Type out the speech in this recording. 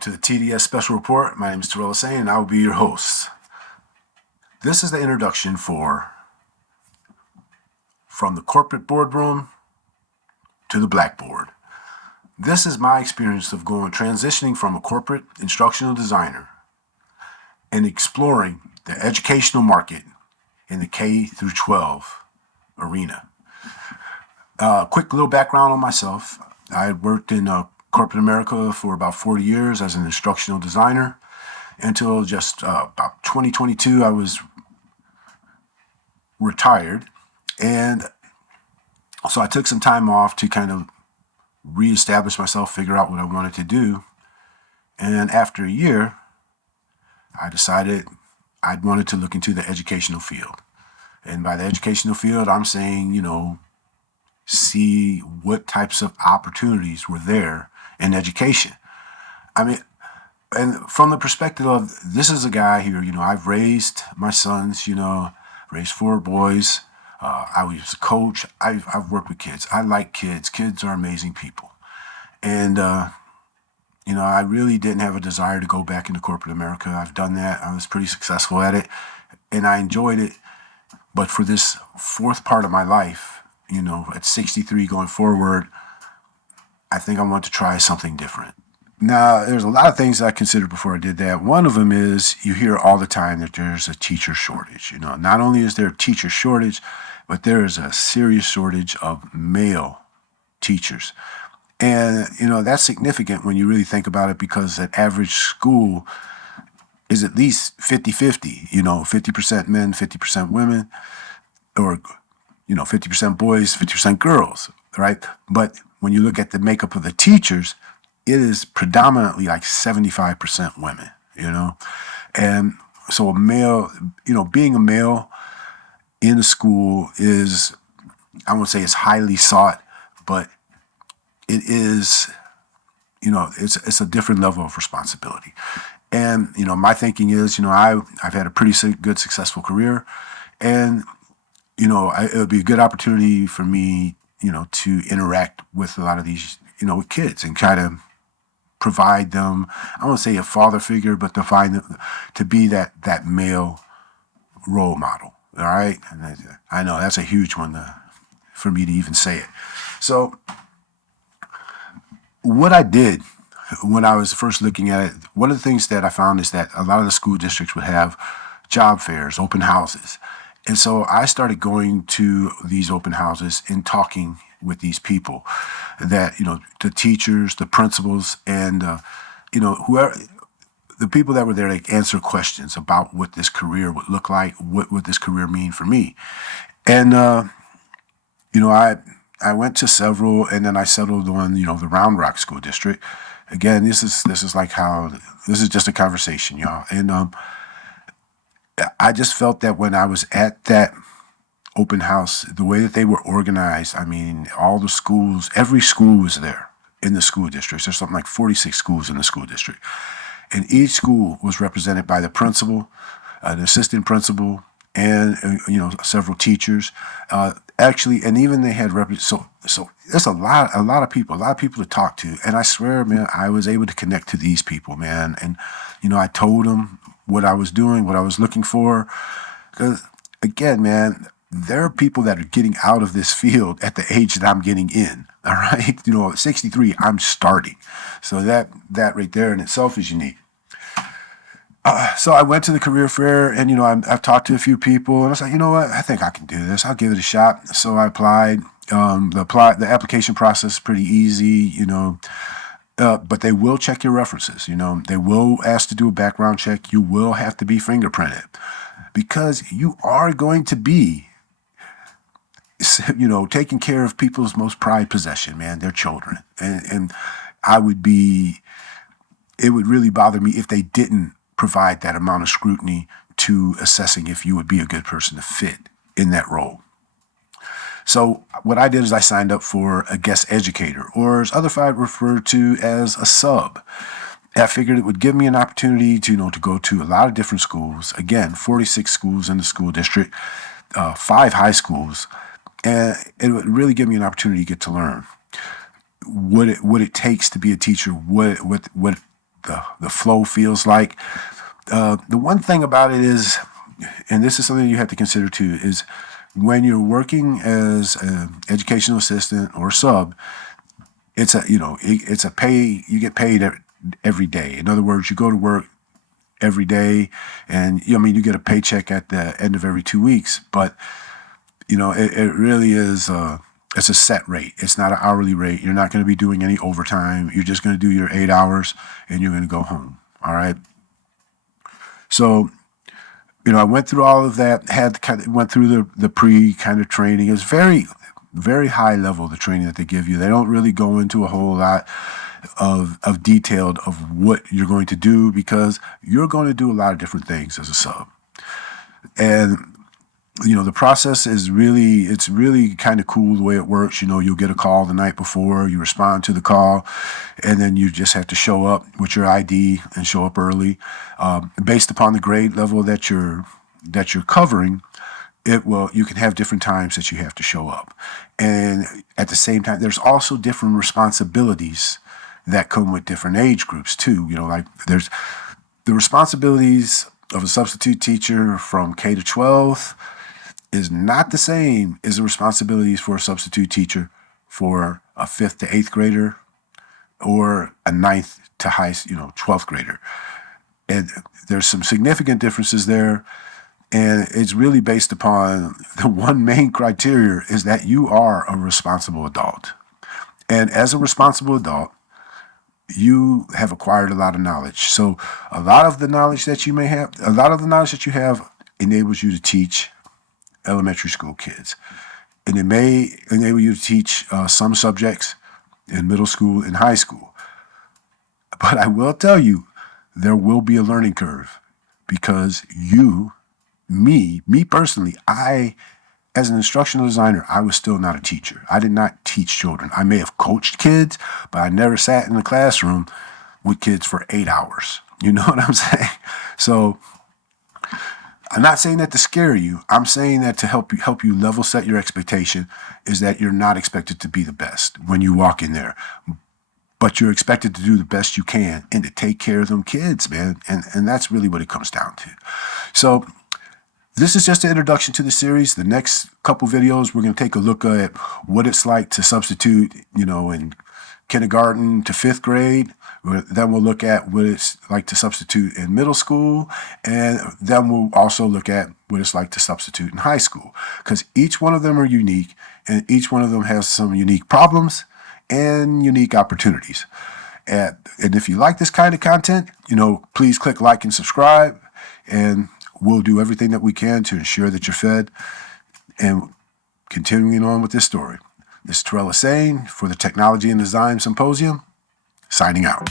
to the TDS Special Report. My name is Terrell Hussein, and I will be your host. This is the introduction for From the Corporate Boardroom to the Blackboard. This is my experience of transitioning from a corporate instructional designer and exploring the educational market in the K through 12 arena. Quick little background on myself. I had worked in corporate America for about 40 years as an instructional designer until just about 2022. I was retired, and so I took some time off to kind of reestablish myself, figure out what I wanted to do. And after a year, I decided I wanted to look into the educational field. And by the educational field, I'm saying, see what types of opportunities were there in education. I mean, and from the perspective of, this is a guy here, I've raised my sons, raised 4 boys. I was a coach. I've worked with kids. I like kids. Kids are amazing people. And, I really didn't have a desire to go back into corporate America. I've done that. I was pretty successful at it, and I enjoyed it. But for this fourth part of my life, at 63 going forward, I think I want to try something different. Now, there's a lot of things I considered before I did that. One of them is you hear all the time that there's a teacher shortage. Not only is there a teacher shortage, but there is a serious shortage of male teachers. And, that's significant when you really think about it, because an average school is at least 50-50, 50% men, 50% women, or, 50% boys, 50% girls, right? But when you look at the makeup of the teachers, it is predominantly like 75% women, And so a male, being a male in a school is, I won't say it's highly sought, but it is, it's a different level of responsibility. And, my thinking is, I've had a pretty good, successful career, and, it would be a good opportunity for me, to interact with a lot of these, with kids and kind of provide them, I won't say a father figure, but to be that male role model. All right. And I know that's a huge one for me to even say it. So what I did when I was first looking at it, one of the things that I found is that a lot of the school districts would have job fairs, open houses. And so I started going to these open houses and talking with these people that, the teachers, the principals, and, whoever, the people that were there to answer questions about what this career would look like, what would this career mean for me. And, I went to several, and then I settled on, the Round Rock School District. Again, this is just a conversation, y'all. And, I just felt that when I was at that open house, the way that they were organized, all the schools, every school was there in the school district. There's something like 46 schools in the school district. And each school was represented by the principal, an assistant principal, and, several teachers. Actually, and even they had so there's a lot of people to talk to. And I swear, man, I was able to connect to these people, man. And, I told them what I was doing, what I was looking for. Because, again, man, there are people that are getting out of this field at the age that I'm getting in. All right. At 63, I'm starting. So that right there in itself is unique. So I went to the career fair, and, I've talked to a few people, and I was like, you know what? I think I can do this. I'll give it a shot. So I applied. The application process is pretty easy, but they will check your references. They will ask to do a background check. You will have to be fingerprinted, because you are going to be, taking care of people's most prized possession, man, their children. And it would really bother me if they didn't provide that amount of scrutiny to assessing if you would be a good person to fit in that role. So what I did is I signed up for a guest educator, or as other folks refer to as a sub. I figured it would give me an opportunity to go to a lot of different schools. Again, 46 schools in the school district, 5 high schools, and it would really give me an opportunity to get to learn what it takes to be a teacher, what the flow feels like. The one thing about it is, and this is something you have to consider too, is when you're working as an educational assistant or sub, it's a pay. You get paid every day. In other words, you go to work every day, and you get a paycheck at the end of every 2 weeks. But it really is. It's a set rate. It's not an hourly rate. You're not going to be doing any overtime. You're just going to do your 8 hours, and you're going to go home. All right. So, I went through all of that. Went through the pre kind of training. It was very, very high level, the training that they give you. They don't really go into a whole lot of detailed of what you're going to do, because you're going to do a lot of different things as a sub. And the process is really kind of cool the way it works. You'll get a call the night before, you respond to the call, and then you just have to show up with your ID and show up early. Based upon the grade level that you're covering, you can have different times that you have to show up. And at the same time, there's also different responsibilities that come with different age groups too. Like there's the responsibilities of a substitute teacher from K to 12 is not the same as the responsibilities for a substitute teacher for a 5th to 8th grader or a 9th to 12th grader. And there's some significant differences there. And it's really based upon the one main criteria is that you are a responsible adult. And as a responsible adult, you have acquired a lot of knowledge. So a lot of the knowledge that you have enables you to teach elementary school kids. And it may enable you to teach some subjects in middle school and high school. But I will tell you, there will be a learning curve, because me personally, as an instructional designer, I was still not a teacher. I did not teach children. I may have coached kids, but I never sat in the classroom with kids for 8 hours. You know what I'm saying? So I'm not saying that to scare you. I'm saying that to help you level set your expectation, is that you're not expected to be the best when you walk in there, but you're expected to do the best you can and to take care of them kids, man. And that's really what it comes down to. So this is just an introduction to the series. The next couple videos, we're going to take a look at what it's like to substitute, in kindergarten to 5th grade. Then we'll look at what it's like to substitute in middle school. And then we'll also look at what it's like to substitute in high school, because each one of them are unique, and each one of them has some unique problems and unique opportunities. And if you like this kind of content, please click like and subscribe, and we'll do everything that we can to ensure that you're fed. And continuing on with this story, this is Terrell Hussain for the Technology and Design Symposium, signing out.